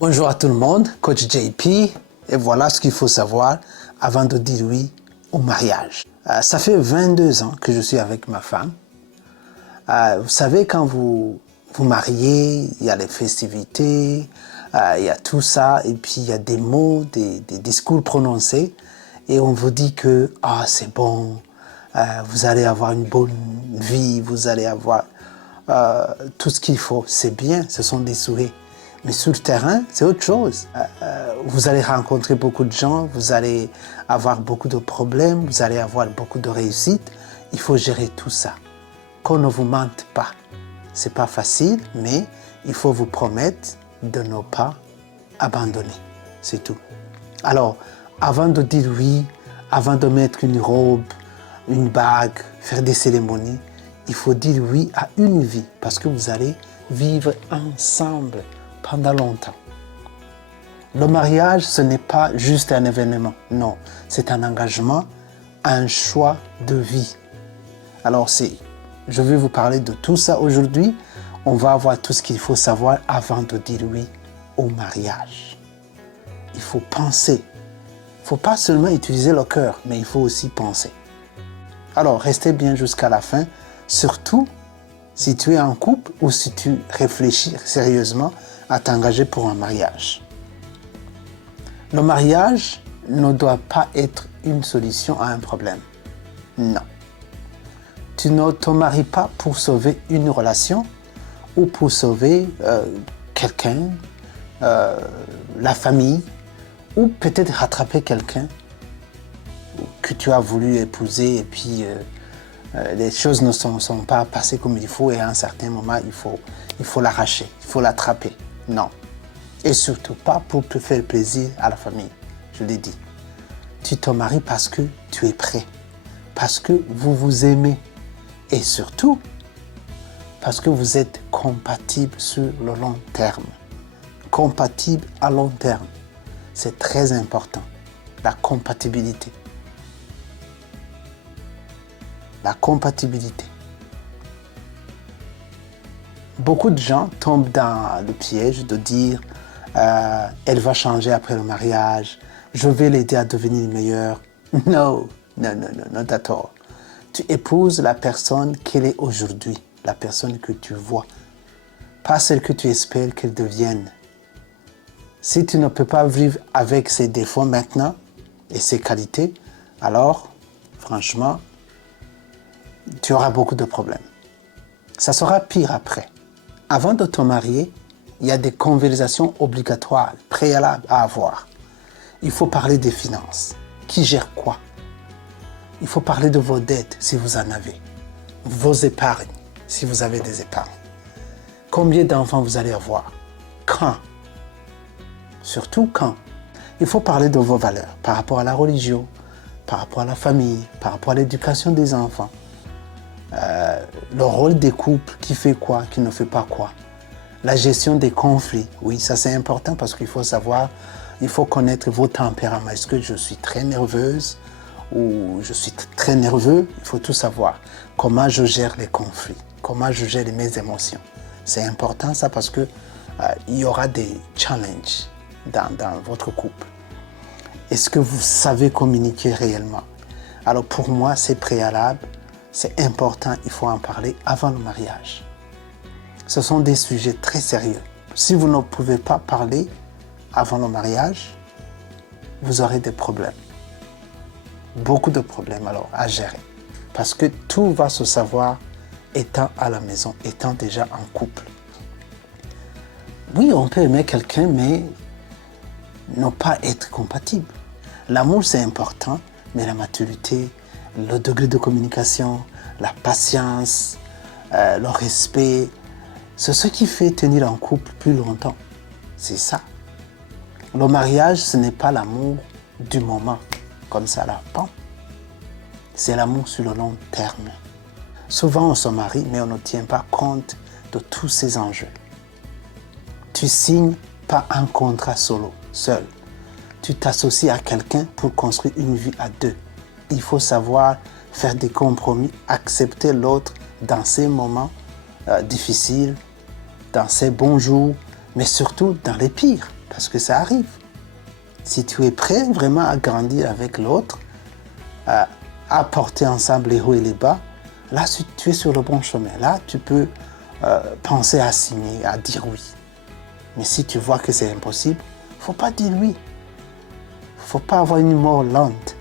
Bonjour à tout le monde, coach JP, et voilà ce qu'il faut savoir avant de dire oui au mariage. Ça fait 22 ans que je suis avec ma femme. Vous savez, quand vous vous mariez, il y a les festivités, il y a tout ça, et puis il y a des mots, des discours prononcés, et on vous dit que c'est bon, vous allez avoir une bonne vie, vous allez avoir tout ce qu'il faut. C'est bien, ce sont des souhaits. Mais sur le terrain, c'est autre chose. Vous allez rencontrer beaucoup de gens, vous allez avoir beaucoup de problèmes, vous allez avoir beaucoup de réussites. Il faut gérer tout ça. Qu'on ne vous mente pas. C'est pas facile, mais il faut vous promettre de ne pas abandonner. C'est tout. Alors, avant de dire oui, avant de mettre une robe, une bague, faire des cérémonies, il faut dire oui à une vie parce que vous allez vivre ensemble pendant longtemps. Le mariage, ce n'est pas juste un événement. Non, c'est un engagement, un choix de vie. Alors, je vais vous parler de tout ça aujourd'hui. On va voir tout ce qu'il faut savoir avant de dire oui au mariage. Il faut penser. Il ne faut pas seulement utiliser le cœur, mais il faut aussi penser. Alors, restez bien jusqu'à la fin, surtout si tu es en couple ou si tu réfléchis sérieusement à t'engager pour un mariage. Le mariage ne doit pas être une solution à un problème. Non. Tu ne te maries pas pour sauver une relation ou pour sauver quelqu'un, la famille, ou peut-être rattraper quelqu'un que tu as voulu épouser et puis les choses ne sont pas passées comme il faut et à un certain moment, il faut l'arracher, il faut l'attraper. Non. Et surtout pas pour te faire plaisir à la famille. Je l'ai dit. Tu te maries parce que tu es prêt. Parce que vous vous aimez. Et surtout, parce que vous êtes compatibles sur le long terme. Compatibles à long terme. C'est très important. La compatibilité. La compatibilité. Beaucoup de gens tombent dans le piège de dire elle va changer après le mariage, je vais l'aider à devenir meilleure. Non, not at all. Tu épouses la personne qu'elle est aujourd'hui, la personne que tu vois, pas celle que tu espères qu'elle devienne. Si tu ne peux pas vivre avec ses défauts maintenant et ses qualités, alors, franchement, tu auras beaucoup de problèmes. Ça sera pire après. Avant de te marier, il y a des conversations obligatoires, préalables à avoir. Il faut parler des finances. Qui gère quoi? Il faut parler de vos dettes, si vous en avez. Vos épargnes, si vous avez des épargnes. Combien d'enfants vous allez avoir? Quand? Surtout quand? Il faut parler de vos valeurs par rapport à la religion, par rapport à la famille, par rapport à l'éducation des enfants. Le rôle des couples, qui fait quoi, qui ne fait pas quoi. La gestion des conflits, oui, ça c'est important parce qu'il faut savoir, il faut connaître vos tempéraments. Est-ce que je suis très nerveuse ou je suis très nerveux? Il faut tout savoir. Comment je gère les conflits, comment je gère mes émotions. C'est important ça parce que il y aura des challenges dans votre couple. Est-ce que vous savez communiquer réellement? Alors pour moi, c'est préalable. C'est important, il faut en parler avant le mariage. Ce sont des sujets très sérieux. Si vous ne pouvez pas parler avant le mariage, vous aurez des problèmes. Beaucoup de problèmes alors à gérer. Parce que tout va se savoir étant à la maison, étant déjà en couple. Oui, on peut aimer quelqu'un, mais ne pas être compatible. L'amour, c'est important, mais la maturité, le degré de communication, la patience, le respect, c'est ce qui fait tenir en couple plus longtemps. C'est ça. Le mariage, ce n'est pas l'amour du moment, comme ça là. Bon. C'est l'amour sur le long terme. Souvent, on se marie, mais on ne tient pas compte de tous ces enjeux. Tu signes pas un contrat solo, seul. Tu t'associes à quelqu'un pour construire une vie à deux. Il faut savoir faire des compromis, accepter l'autre dans ces moments difficiles, dans ces bons jours, mais surtout dans les pires. parce que ça arrive. Si tu es prêt vraiment à grandir avec l'autre, à porter ensemble les hauts et les bas, là, tu es sur le bon chemin. Là, tu peux penser à signer, à dire oui. Mais si tu vois que c'est impossible, il ne faut pas dire oui. Il ne faut pas avoir une mort lente.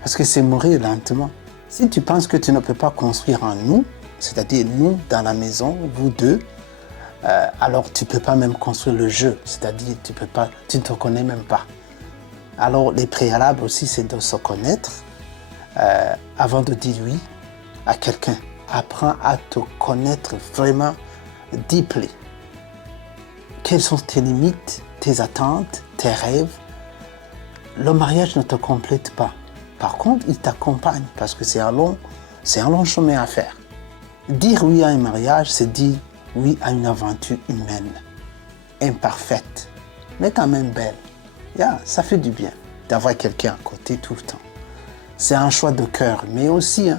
Parce que c'est mourir lentement. Si tu penses que tu ne peux pas construire en nous, c'est-à-dire nous dans la maison, vous deux, alors tu ne peux pas même construire le jeu. C'est-à-dire tu ne te connais même pas. Alors les préalables aussi, c'est de se connaître avant de dire oui à quelqu'un. Apprends à te connaître vraiment deeply. Quelles sont tes limites, tes attentes, tes rêves? Le mariage ne te complète pas. Par contre, il t'accompagne parce que c'est un long chemin à faire. Dire oui à un mariage, c'est dire oui à une aventure humaine, imparfaite, mais quand même belle. Ça fait du bien d'avoir quelqu'un à côté tout le temps. C'est un choix de cœur, mais aussi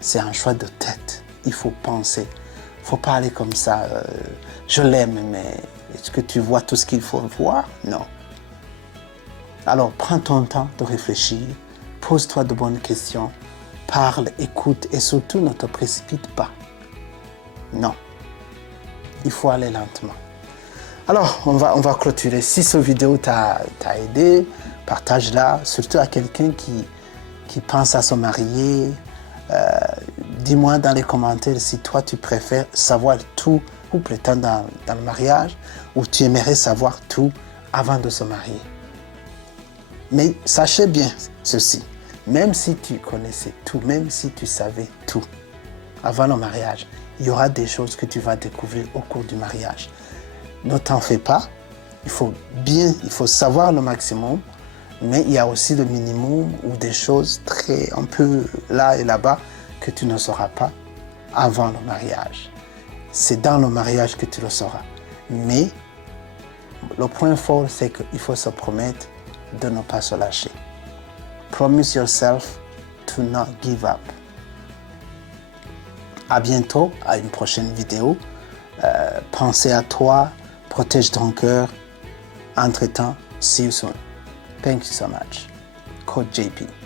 c'est un choix de tête. Il faut penser. Il ne faut pas aller comme ça. Je l'aime, mais est-ce que tu vois tout ce qu'il faut voir? Non. Alors, prends ton temps de réfléchir. Pose-toi de bonnes questions. Parle, écoute et surtout ne te précipite pas. Non. Il faut aller lentement. Alors, on va clôturer. Si cette vidéo t'a aidé, partage-la, surtout à quelqu'un qui pense à se marier. Dis-moi dans les commentaires si toi tu préfères savoir tout ou prétendre dans le mariage ou tu aimerais savoir tout avant de se marier. Mais sachez bien ceci, même si tu connaissais tout, même si tu savais tout avant le mariage, il y aura des choses que tu vas découvrir au cours du mariage. Ne t'en fais pas, il faut savoir le maximum, mais il y a aussi le minimum ou des choses un peu là et là-bas que tu ne sauras pas avant le mariage. C'est dans le mariage que tu le sauras. Mais le point fort, c'est qu'il faut se promettre de ne pas se lâcher. Promise yourself to not give up. À bientôt, à une prochaine vidéo. Pensez à toi, protège ton cœur. Entre-temps, see you soon. Thank you so much. Coach JP.